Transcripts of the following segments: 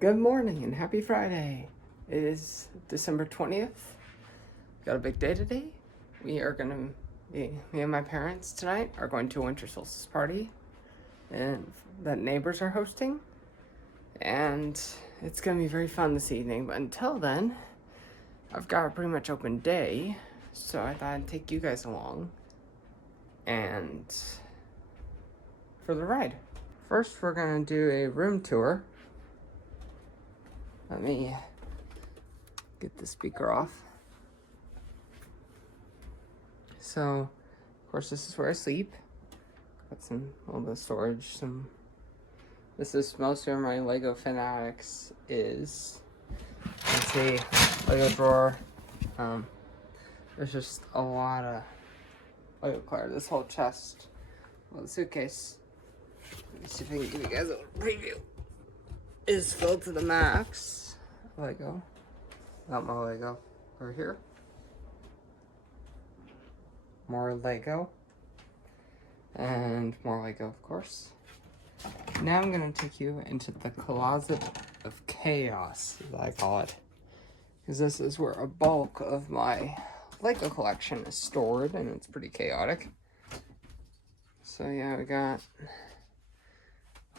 Good morning and happy Friday. It is December 20th. Got a big day today. Me and my parents tonight are going to a Winter Solstice party and that neighbors are hosting. And it's gonna be very fun this evening. But until then, I've got a pretty much open day. So I thought I'd take you guys along and for the ride. First, we're gonna do a room tour. Let me get the speaker off. So, of course, this is where I sleep. Got a little bit of storage. This is mostly where my Lego Fanatics is. Let's see, Lego drawer. There's just a lot of Lego clutter. This whole chest, well, the suitcase. Let me see if I can give you guys a preview. Is filled to the max. Lego. Got my Lego over here. More Lego. And more Lego, of course. Now I'm going to take you into the closet of chaos, as I call it. Because this is where a bulk of my Lego collection is stored, and it's pretty chaotic. So yeah, we got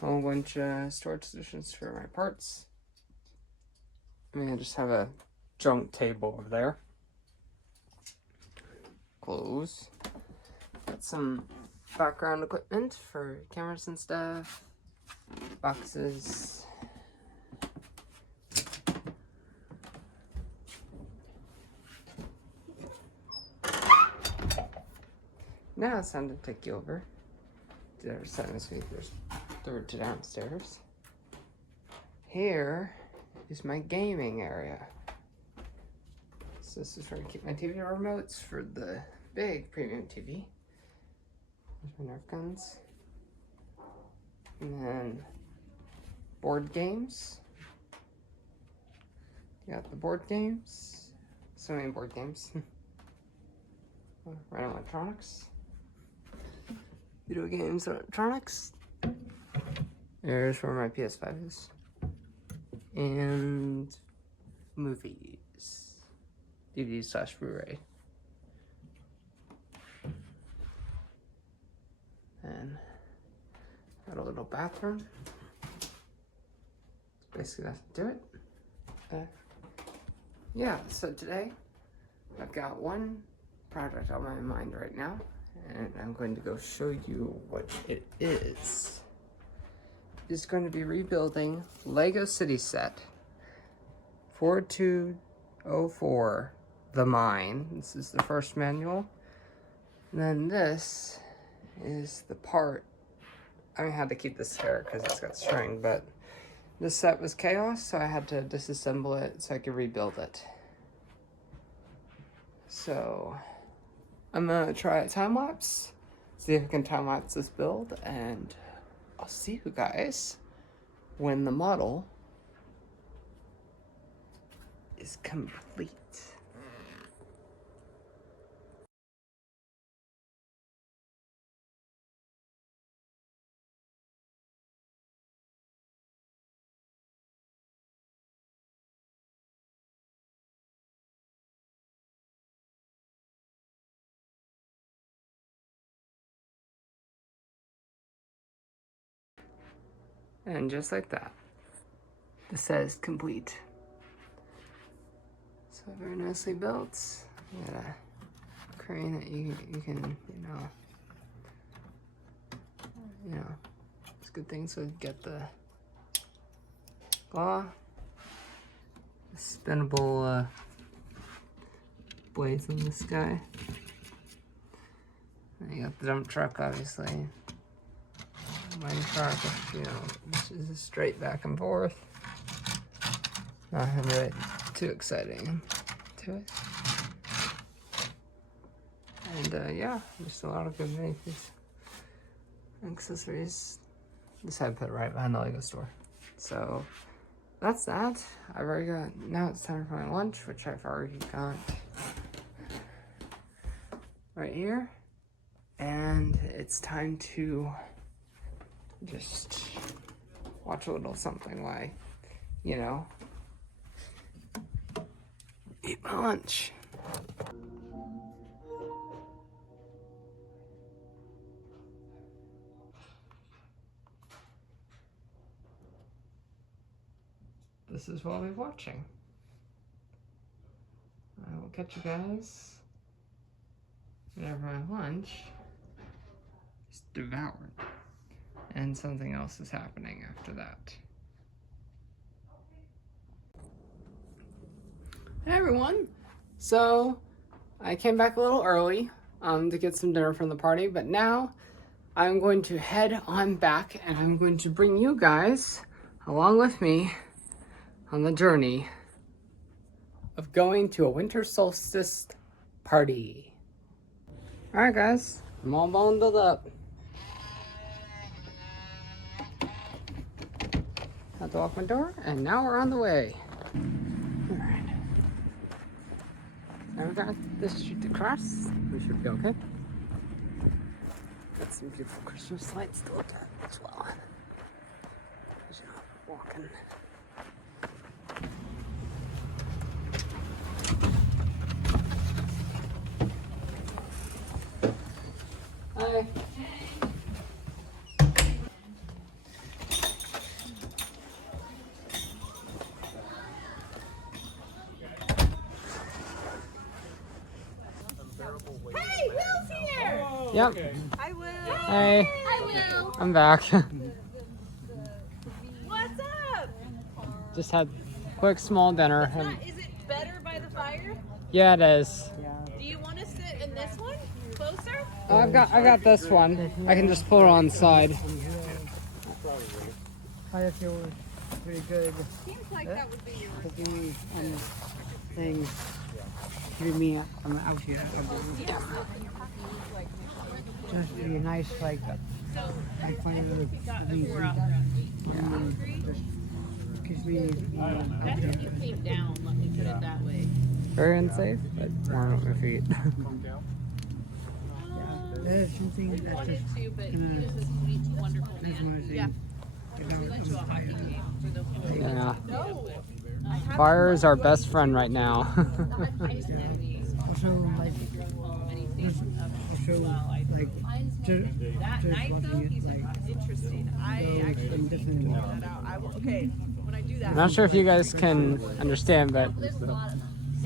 a whole bunch of storage solutions for my parts. I just have a junk table over there. Clothes. Got some background equipment for cameras and stuff. Boxes. Now it's time to take you over to the other side of the suite. There's third to downstairs. Here is my gaming area. So this is where I keep my TV remotes for the big premium TV. There's my Nerf guns. And then board games. You got the board games. So many board games. Random electronics. Video games and electronics. There's where my PS5 is. And movies. DVD/Blu-ray. And got a little bathroom. Basically that's to do it. Yeah, so today I've got one project on my mind right now, and I'm going to go show you what it is. It's going to be rebuilding Lego City Set 4204, The Mine. This is the first manual. And then this is the part. I had to keep this here because it's got string, but this set was chaos, so I had to disassemble it so I could rebuild it. So I'm gonna try a time lapse, see if I can time lapse this build, and I'll see you guys when the model is complete. And just like that, it says complete. So very nicely built. You got a crane that you can, it's a good thing. So get the claw, the spinnable blades on this guy. And you got the dump truck, obviously. Mine truck, this is a straight back and forth. Nothing really too exciting to it. And yeah, just a lot of good mini accessories. This I put right behind the Lego store. So that's that. I've already got, now it's time for my lunch, which I've already got right here. And it's time to just watch a little something while I you know, eat my lunch. This is what I'll be watching. I will catch you guys whenever my lunch is devoured. And something else is happening after that. Hey everyone! So, I came back a little early to get some dinner from the party, but now I'm going to head on back and I'm going to bring you guys along with me on the journey of going to a winter solstice party. Alright guys, I'm all bundled up. Had to walk my door, and now we're on the way. Alright. Now we got this street to cross. We should be okay. Got some beautiful Christmas lights to look at as well. As you're walking. Hi. Hey, Will's here! Yep. Okay. Hi, Will. Hey. Hi, Will. I'm back. What's up? Just had a quick small dinner. Is it better by the fire? Yeah, it is. Do you want to sit in this one? Closer? Oh, I got this one. I can just pull it on the side. I feel pretty good. Seems like that would be yours. Cooking things. Giving me out here. Just be nice, like gives me. That's if you came down, let me put it that way. Very unsafe, but warm up my feet. There's something that's Wanted just to, but he was a sweet, wonderful that's what man. I Yeah. think. We went to a hockey game for the whole Yeah. No. Fire is our best friend right now. Also, like, That just night, though, watching he it, said, like, interesting. I actually need to different. figure that out. Okay, when I do that. I'm not sure if you guys can understand, but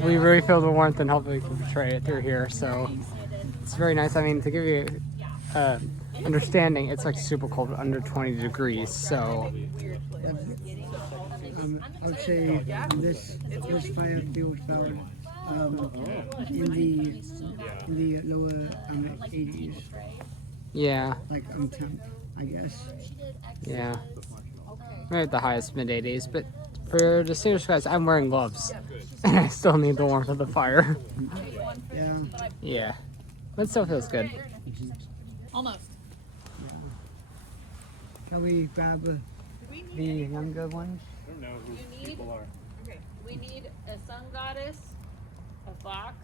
we really feel the warmth and hopefully we can portray it through here. So it's very nice. I mean, to give you understanding, it's like super cold, under 20 degrees. So I would say this fire feels about in the lower 80s, yeah, like temp, I guess. yeah. We're at the highest mid 80s, but for distinguished guys, I'm wearing gloves, and I still need the warmth of the fire. Yeah. Yeah, but it still feels good. Almost. Shall we grab the younger ones? I don't know who You need- people are. Okay, we need a sun goddess, a fox,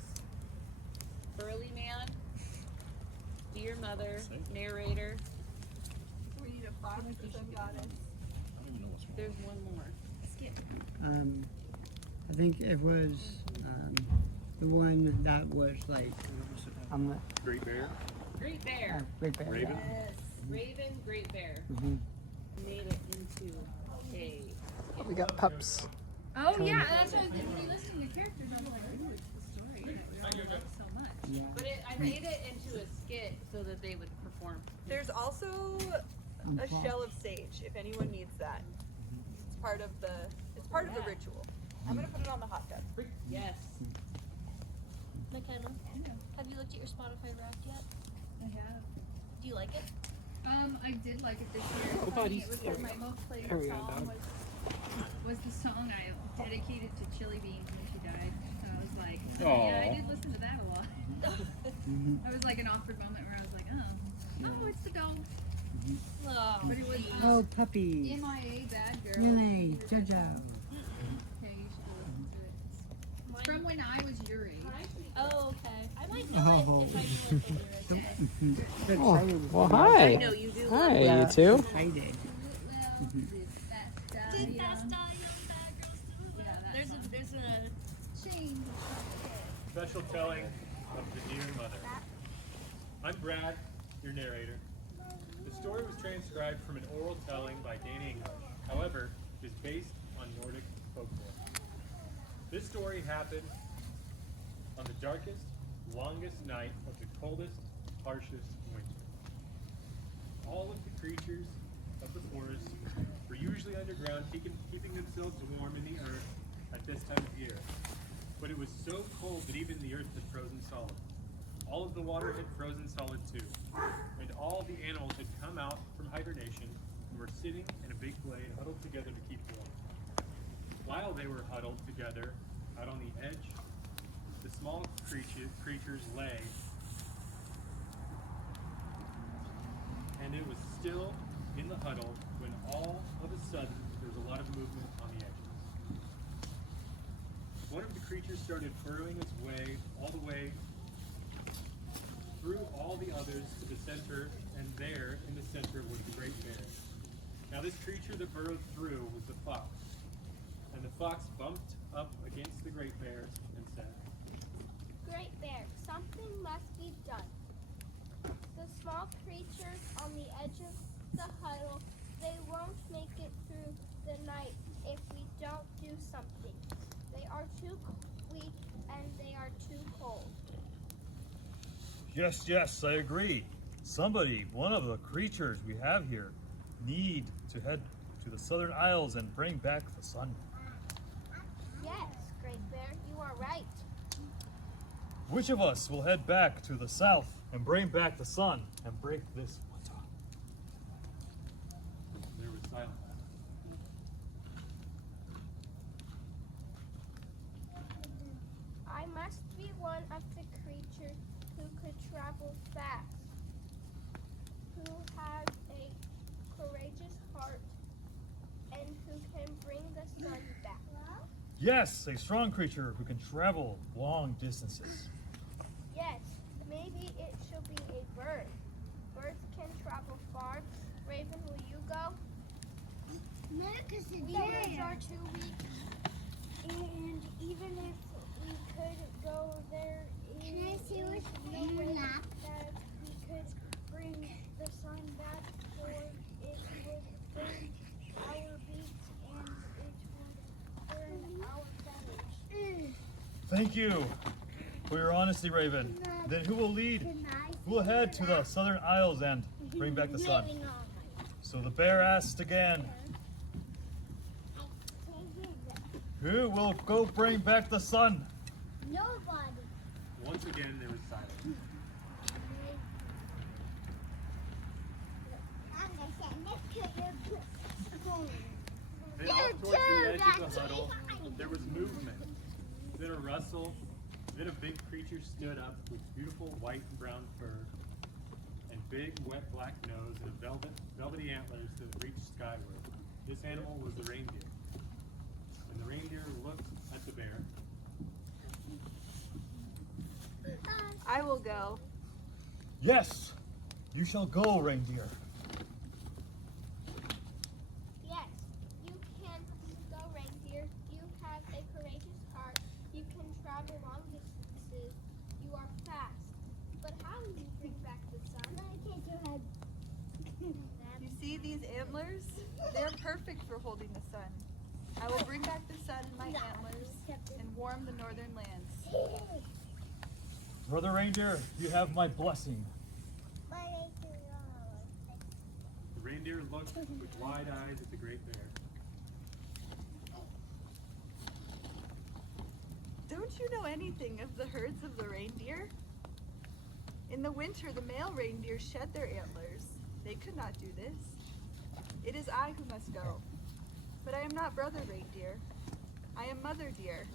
burly man, dear mother, narrator. We need a fox, a sun goddess. I don't even know what's wrong. There's one more. I think it was the one that was like Great Bear. Great bear. Great Bear. Raven. Yes. Raven, great bear. Mhm. Made it into a. We got pups. Oh yeah, that's why when you listen to your characters, I'm like, ooh, it's the story that we all like so much. But I made it into a skit so that they would perform. There's also a shell of sage if anyone needs that. It's part of the ritual. I'm gonna put it on the hot tub. Yes. McKenna, have you looked at your Spotify Wrapped yet? I have. Do you like it? I did like it this year. Oh, I buddy. think it was my most played There we go, song dog. was the song I dedicated to Chili Beans when she died. So I was like, Aw. yeah, I did listen to that a lot. That was like an awkward moment where I was like, oh, it's the dog. Oh, But it was Oh, puppy. MIA Bad Girl. Yay, Jojo. Okay, you should go listen to it. It's from when I was Yuri. Oh, okay. I might know it if I can listen to it. Oh, well, hi. No, you do. Hi, you two. Excited. Did that die young bad special telling of the Dear Mother. I'm Brad, your narrator. The story was transcribed from an oral telling by Danny English. However, it is based on Nordic folklore. This story happened on the darkest, longest night of the coldest, harshest winter. All of the creatures of the forest were usually underground, keeping themselves warm in the earth at this time of year. But it was so cold that even the earth had frozen solid. All of the water had frozen solid too, and all the animals had come out from hibernation and were sitting in a big glade huddled together to keep warm. While they were huddled together out on the edge, the small creatures lay, and it was still in the huddle when all of a sudden there was a lot of movement on the edges. One of the creatures started burrowing its way all the way through all the others to the center, and there in the center was the great bear. Now this creature that burrowed through was the fox, and the fox bumped up against the great bear and said, Great Bear, something must be done. The small creatures on the edge of the huddle, they won't make it through the night if we don't do something. They are too weak and they are too cold. Yes, I agree. Somebody, one of the creatures we have here, need to head to the Southern Isles and bring back the sun. Yes, Great Bear, you are right. Which of us will head back to the south and bring back the sun and break this winter? there was silence. I must be one of the creatures who could travel fast, who has a courageous heart, and who can bring the sun back. Yes, a strong creature who can travel long distances. Yes, maybe it should be a bird. Birds can travel far. Raven, will you go? No, because the Birds are too weak. And even if we could go there, Can I see what's no in your way lap? that we could bring the sun back, for it would burn our beaks and it would burn our feathers. Thank you for your honesty, Raven. Then who will lead? Who will head to the Southern Isles and bring back the sun? Maybe not. So the bear asked again, who will go bring back the sun? Nobody. Once again, there was silence. Then off towards the edge of the huddle, there was movement. Then a rustle. Then a big creature stood up with beautiful white and brown fur and big, wet black nose and velvety antlers that reached skyward. This animal was the reindeer. And the reindeer looked at the bear. I will go. Yes, you shall go, reindeer. Yes, you can go, reindeer. You have a courageous heart. You can travel long distances. You are fast. But how will you bring back the sun? You see these antlers? They're perfect for holding the sun. I will bring back the sun in my antlers and warm the northern lands. Brother Reindeer, you have my blessing. The reindeer looked with wide eyes at the great bear. Don't you know anything of the herds of the reindeer? In the winter, the male reindeer shed their antlers. They could not do this. It is I who must go. But I am not brother reindeer. I am mother deer.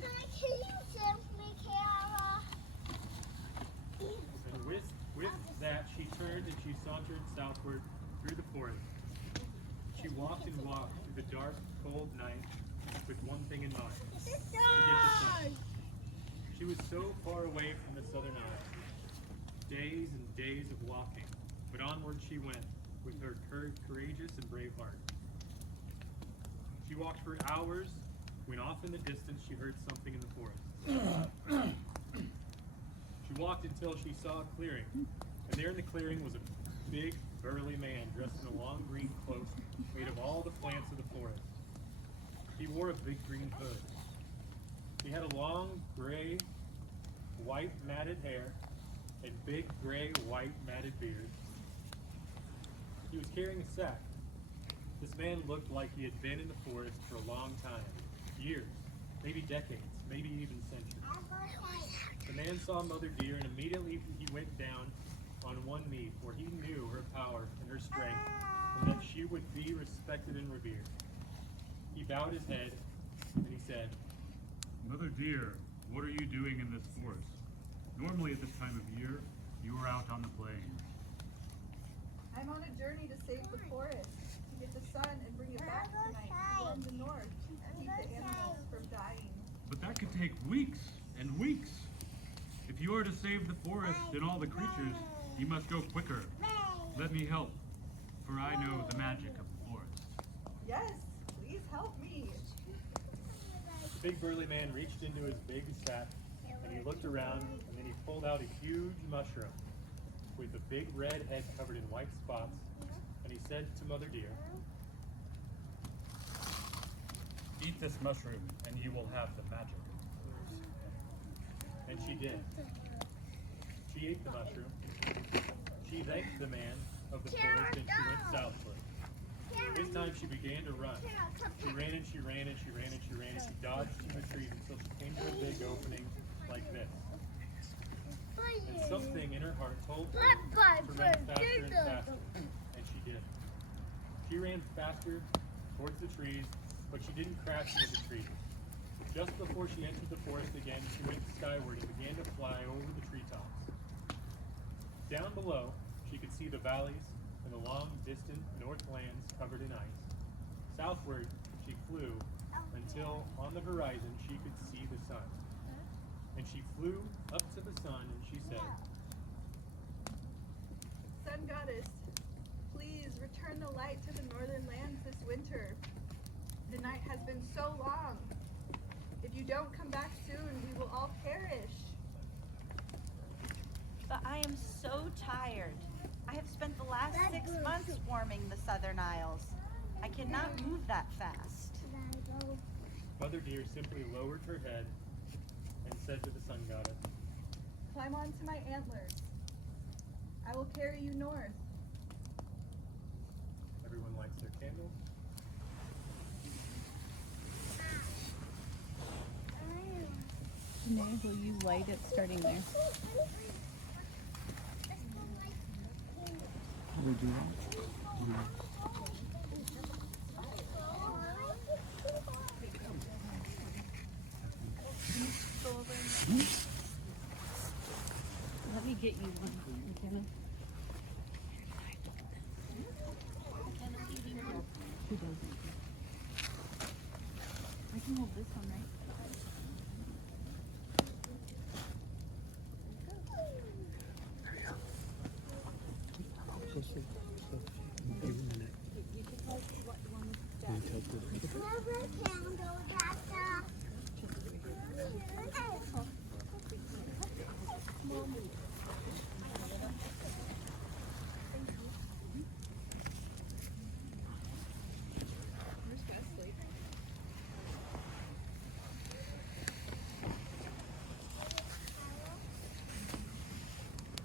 Can you save me, Kara? And with that, she turned and she sauntered southward through the forest. She walked and walked through the dark, cold night with one thing in mind, to get the sun. She was so far away from the southern isles. Days and days of walking, but onward she went with her courageous and brave heart. She walked for hours when off in the distance she heard something in the forest. She walked until she saw a clearing, and there in the clearing was a big, burly man dressed in a long green cloak made of all the plants of the forest. He wore a big green hood. He had a long, gray, white matted hair and big, gray, white matted beard. He was carrying a sack. This man looked like he had been in the forest for a long time, years, maybe decades, maybe even centuries. The man saw Mother Deer, and immediately he went down on one knee, for he knew her power and her strength, and that she would be respected and revered. He bowed his head, and he said, Mother Deer, what are you doing in this forest? Normally at this time of year, you are out on the plains. I'm on a journey to save the forest, to get the sun and bring it back tonight to warm the north, to keep the animals from dying. But that could take weeks and weeks. If you are to save the forest and all the creatures, you must go quicker. Let me help, for I know the magic of the forest. Yes, please help me. the big burly man reached into his big sack, and he looked around, and then he pulled out a huge mushroom with a big red head covered in white spots, and he said to Mother Deer, Eat this mushroom, and you will have the magic. and she did. She ate the mushroom. She thanked the man of the forest, and she went southward. This time she began to run. She ran and she ran and she ran and she ran and she dodged through the trees until she came to a big opening like this. And something in her heart told her to run faster and faster, and she did. She ran faster towards the trees, but she didn't crash into the trees. Just before she entered the forest again, she went skyward and began to fly over the treetops. Down below, she could see the valleys and the long, distant northlands covered in ice. Southward, she flew until on the horizon she could see the sun. And she flew up to the sun and she said, Sun goddess, please return the light to the northern lands this winter. The night has been so long. If you don't come back soon, we will all perish. But I am so tired. I have spent the last 6 months warming the Southern Isles. I cannot move that fast. Mother Deer simply lowered her head and said to the sun goddess, Climb onto my antlers. I will carry you north. everyone lights their candles. Janae, will you light it starting there? We do that? Let me get you one. McKenna. Who doesn't? I can hold this one, right?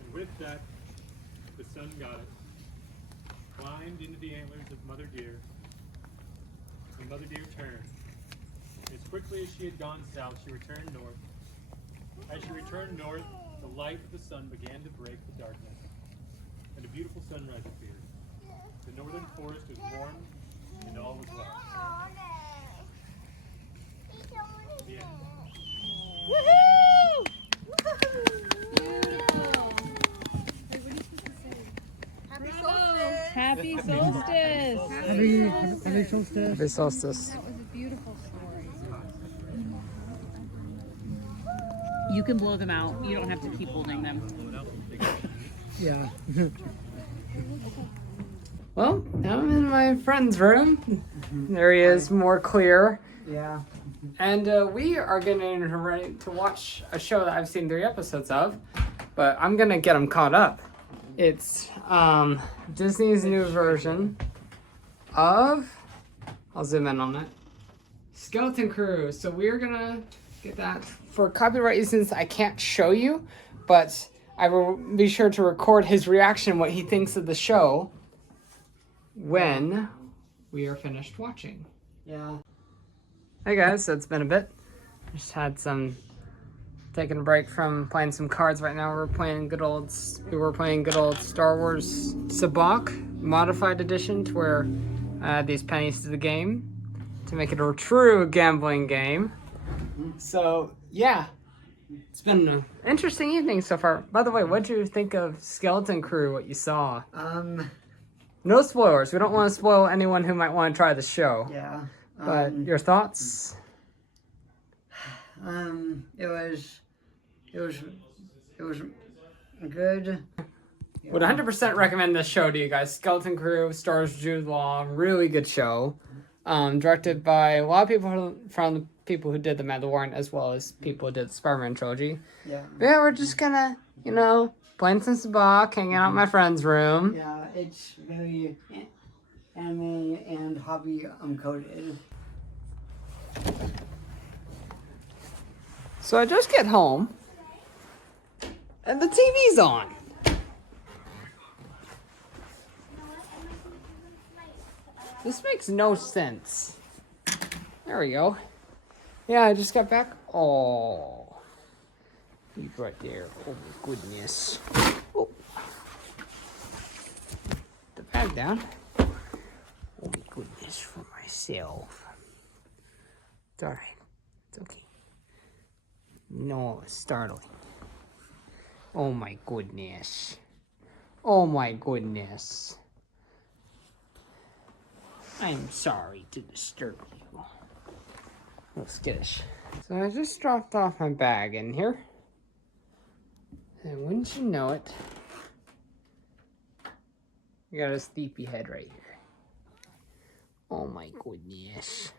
And with that, the sun goddess climbed into the antlers of Mother Deer, and Mother Deer turned. As quickly as she had gone south, she returned north. As she returned north, the light of the sun began to break the darkness, and a beautiful sunrise appeared. The northern forest was warm, and all was well. The end. Happy solstice! Happy solstice! Happy solstice. Happy solstice. That was a beautiful story. You can blow them out. You don't have to keep holding them. Yeah. Well, now I'm in my friend's room. There he is, more clear. Yeah. And we are getting ready to watch a show that I've seen 3 episodes of, but I'm gonna get them caught up. It's Disney's new version of, I'll zoom in on it, Skeleton Crew. So we're gonna get that. For copyright reasons, I can't show you, but I will be sure to record his reaction, what he thinks of the show, when we are finished watching. Yeah. Hey guys, so it's been a bit. Just had taking a break from playing some cards. Right now we were playing good old Star Wars Sabacc modified edition, to where I add these pennies to the game to make it a true gambling game. So yeah, it's been an interesting evening so far. By the way, what did you think of Skeleton Crew, what you saw? No spoilers. We don't want to spoil anyone who might want to try the show. Yeah. But your thoughts? It was good. Would 100% recommend this show to you guys. Skeleton Crew, stars Jude Law, really good show. Directed by a lot of people from the people who did The Mandalorian, as well as people who did the Spider-Man trilogy. Yeah. But yeah, we're just gonna, playing some Sabacc, hanging out in my friend's room. Yeah, it's very anime and hobby coded. So I just get home, and the TV's on. This makes no sense. There we go. Yeah, I just got back. Oh, he's right there. Oh my goodness. Oh. The bag down. Oh my goodness, for myself. It's alright. It's okay. No, it's startling. Oh my goodness. Oh my goodness. I'm sorry to disturb you. A little skittish. So I just dropped off my bag in here. And wouldn't you know it, I got a sleepy head right here. Oh my goodness.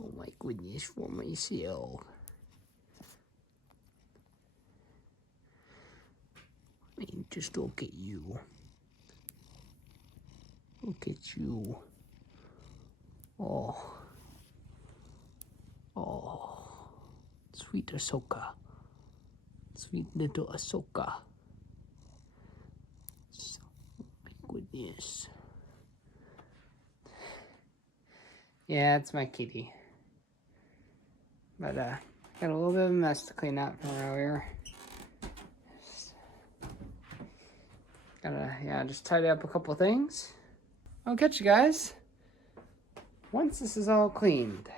Oh my goodness, for myself. I mean, just look at you. Look at you. Oh. Oh. Sweet Ahsoka. Sweet little Ahsoka. So, oh my goodness. Yeah, it's my kitty. But, got a little bit of a mess to clean up from earlier. Just tidy up a couple things. I'll catch you guys once this is all cleaned.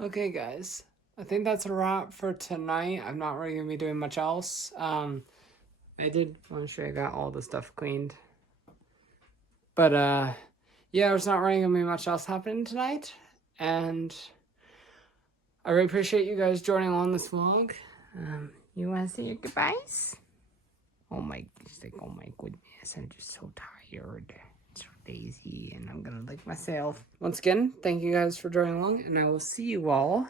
Okay, guys, I think that's a wrap for tonight. I'm not really gonna be doing much else. I did want to show you I got all the stuff cleaned. But, yeah, there's not really gonna be much else happening tonight. And I really appreciate you guys joining along this vlog. You want to say your goodbyes? Oh my goodness, I'm just so tired. So lazy, and I'm gonna lick myself. Once again, thank you guys for joining along, and I will see you all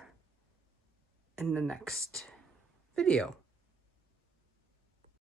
in the next video.